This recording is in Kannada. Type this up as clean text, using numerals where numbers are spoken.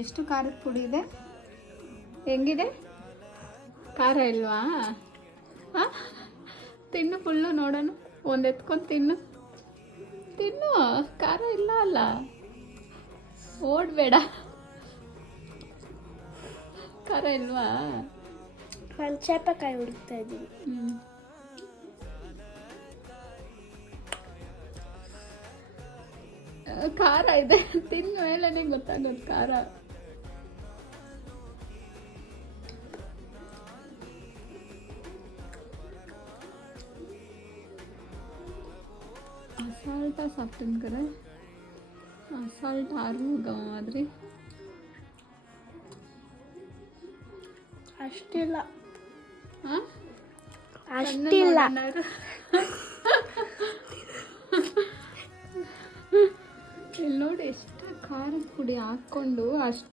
ಎಷ್ಟು ಖಾರದ ಪುಡಿ ಇದೆ? ಹೆಂಗಿದೆ? ಖಾರ ಇಲ್ವಾ? ಹಾಂ, ತಿನ್ನು ಫುಲ್ಲು ನೋಡೋಣ. ಒಂದು ಎತ್ಕೊಂಡು ತಿನ್ನು. ತಿನ್ನು, ಖಾರ ಇಲ್ಲ ಅಲ್ಲ. ಓಡಬೇಡ. ಖಾರ ಇಲ್ವಾ? ನಾನು ಚೇಪಕಾಯಿ ಹುಡುಕ್ತಾ ಇದ್ದೀನಿ. ಖಾರ ಇದೆ, ತಿಂದ ಮೇಲೇ ಗೊತ್ತಾಗೋದು ಖಾರ. असाल्ट साफ्टन करे असाल्ट आरू गावाद्री ಅಷ್ಟಿಲ್ಲ. ಹಾಂ, ಅಷ್ಟಿಲ್ಲ. ಇಲ್ಲಿ ನೋಡಿ ಎಷ್ಟು ಖಾರದ ಪುಡಿ ಹಾಕ್ಕೊಂಡು ಅಷ್ಟು